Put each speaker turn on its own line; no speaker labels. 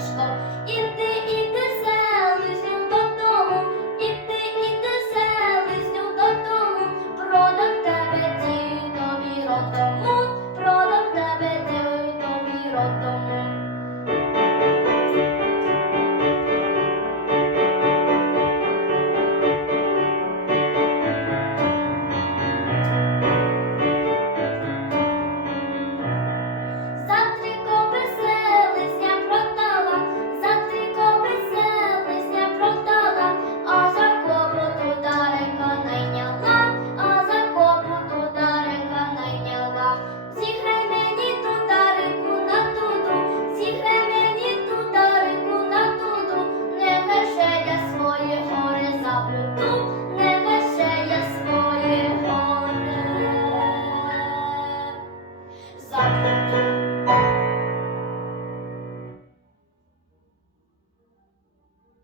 сонечко, іди, іди, селизню додому, іди, іди, селизню додому, продав тебе дідові родому, продав тебе дідові родому.